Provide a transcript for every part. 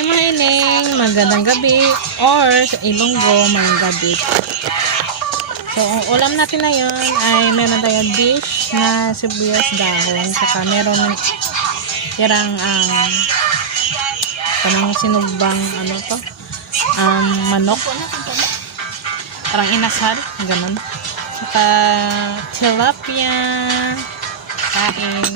Hi mga ining, magandang gabi or sa Ilonggo, magandang gabi. So ang ulam natin na yun ay meron tayong dish na sibuyas dahon, saka meron ng tirang parang sinugbang manok, parang inasal, ganun, saka tilapia, kain.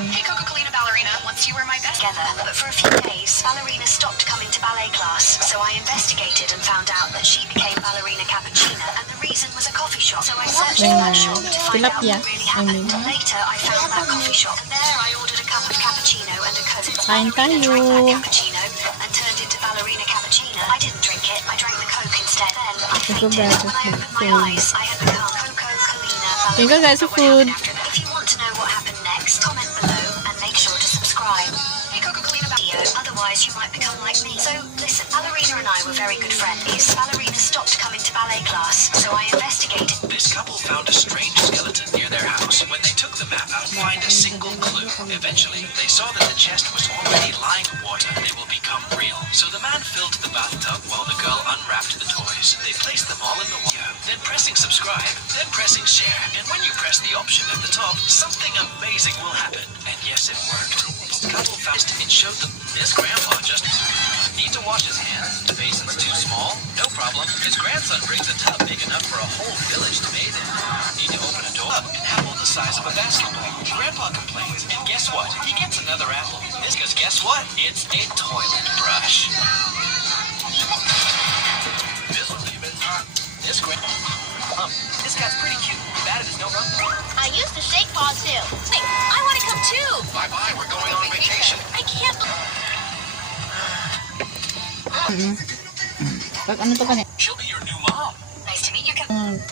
You were my best together, but for a few days, Ballerina stopped coming to ballet class, so I investigated and found out that she became Ballerina Cappuccina, and the reason was a coffee shop. So I searched for that shop to find out what really happened. Later, I found that coffee shop, and there I ordered a cup of cappuccino and a Coke. Kain Ballerina tayo. drank that cappuccino and turned into Ballerina Cappuccina. I didn't drink it, I drank the Coke instead. Then I fainted. When I opened my eyes, I had become Coco Colina Thank you guys for food. If you want to know what happened next, comment below and make sure to subscribe. Hey, Coca-Cola video, otherwise you might become like me. So, listen, Ballerina and I were very good friends. Ballerina stopped coming to ballet class, so I investigated. This couple found a strange skeleton near their house. When they took the map out, find a single clue. Eventually, they saw that the chest was already lined with water and they will become real. So the man filled the bathtub while the girl unwrapped the toys. They placed them all in the water, then pressing subscribe, then pressing share. And when you press the option at the top, something amazing will happen. And yes, it worked. The couple found it showed them his grandpa just need to wash his hands. The basin's too small? No problem. His grandson brings a tub big enough for a whole village to bathe in. Need to open a door and apple the size of a basketball. Grandpa complains, and guess what? He gets another apple. Because guess what? It's a toilet brush. This guy's pretty cute. Bad as no run. I used to shake paws too. Wait, I want to come too. Bye-bye, we're going on vacation. I can't. Pag ano to kanya? She'll be your new mom. Nice to meet you.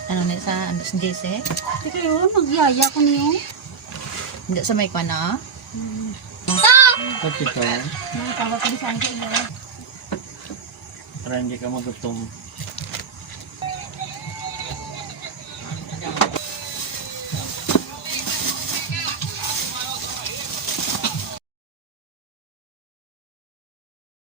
Ano na sa JC? Teka yun, magyaya ko niyo. Hindi sa may kwa na? Nakatawa ka sa akin. Para hindi ka magutom.